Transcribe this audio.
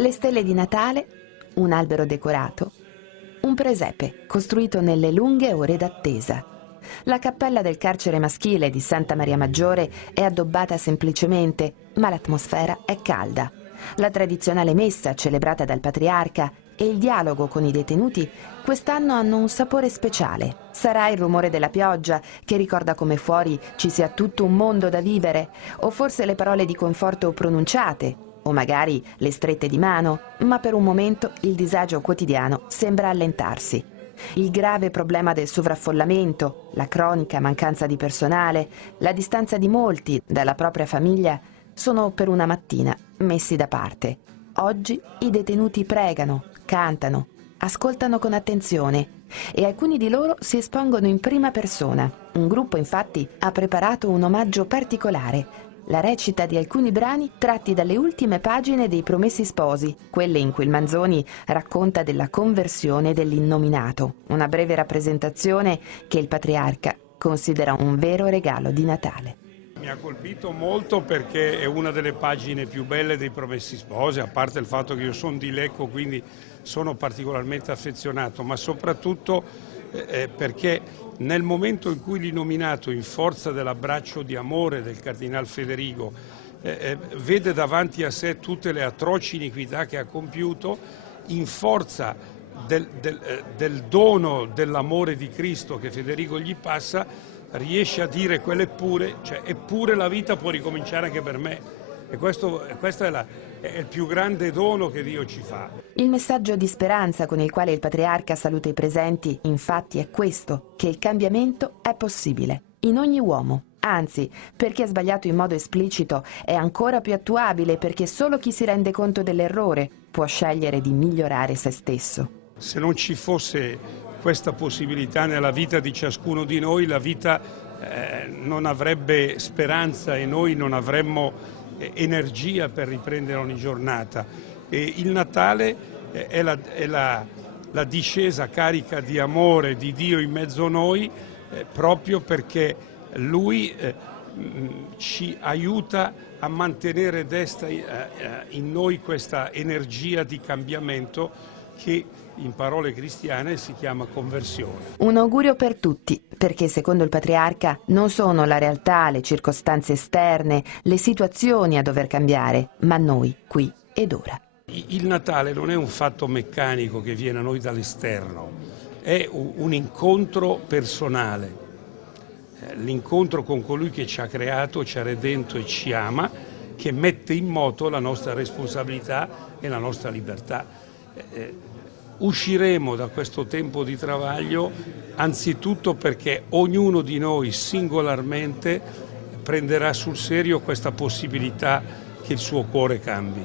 Le stelle di Natale, un albero decorato, un presepe costruito nelle lunghe ore d'attesa. La cappella del carcere maschile di Santa Maria Maggiore è addobbata semplicemente, ma l'atmosfera è calda. La tradizionale messa celebrata dal patriarca e il dialogo con i detenuti quest'anno hanno un sapore speciale. Sarà il rumore della pioggia che ricorda come fuori ci sia tutto un mondo da vivere, o forse le parole di conforto pronunciate, o magari le strette di mano, ma per un momento il disagio quotidiano sembra allentarsi. Il grave problema del sovraffollamento, la cronica mancanza di personale, la distanza di molti dalla propria famiglia sono per una mattina messi da parte. Oggi i detenuti pregano, cantano, ascoltano con attenzione e alcuni di loro si espongono in prima persona. Un gruppo infatti ha preparato un omaggio particolare, la recita di alcuni brani tratti dalle ultime pagine dei Promessi Sposi, quelle in cui il Manzoni racconta della conversione dell'innominato, una breve rappresentazione che il patriarca considera un vero regalo di Natale. Mi ha colpito molto perché è una delle pagine più belle dei Promessi Sposi, a parte il fatto che io sono di Lecco, quindi sono particolarmente affezionato, ma soprattutto perché nel momento in cui l'innominato, in forza dell'abbraccio di amore del Cardinal Federigo, vede davanti a sé tutte le atroci iniquità che ha compiuto, in forza del dono dell'amore di Cristo che Federigo gli passa, riesce a dire quell'eppure, cioè eppure la vita può ricominciare anche per me. E questo è il più grande dono che Dio ci fa. Il messaggio di speranza con il quale il patriarca saluta i presenti, infatti, è questo, che il cambiamento è possibile, in ogni uomo. Anzi, per chi ha sbagliato in modo esplicito, è ancora più attuabile perché solo chi si rende conto dell'errore può scegliere di migliorare se stesso. Se non ci fosse questa possibilità nella vita di ciascuno di noi, la vita non avrebbe speranza e noi non avremmo energia per riprendere ogni giornata. E il Natale è la discesa carica di amore di Dio in mezzo a noi, proprio perché Lui ci aiuta a mantenere desta in noi questa energia di cambiamento che in parole cristiane si chiama conversione. Un augurio per tutti, perché secondo il patriarca non sono la realtà, le circostanze esterne, le situazioni a dover cambiare, ma noi, qui ed ora. Il Natale non è un fatto meccanico che viene a noi dall'esterno, è un incontro personale, l'incontro con colui che ci ha creato, ci ha redento e ci ama, che mette in moto la nostra responsabilità e la nostra libertà. Usciremo da questo tempo di travaglio anzitutto perché ognuno di noi singolarmente prenderà sul serio questa possibilità che il suo cuore cambi.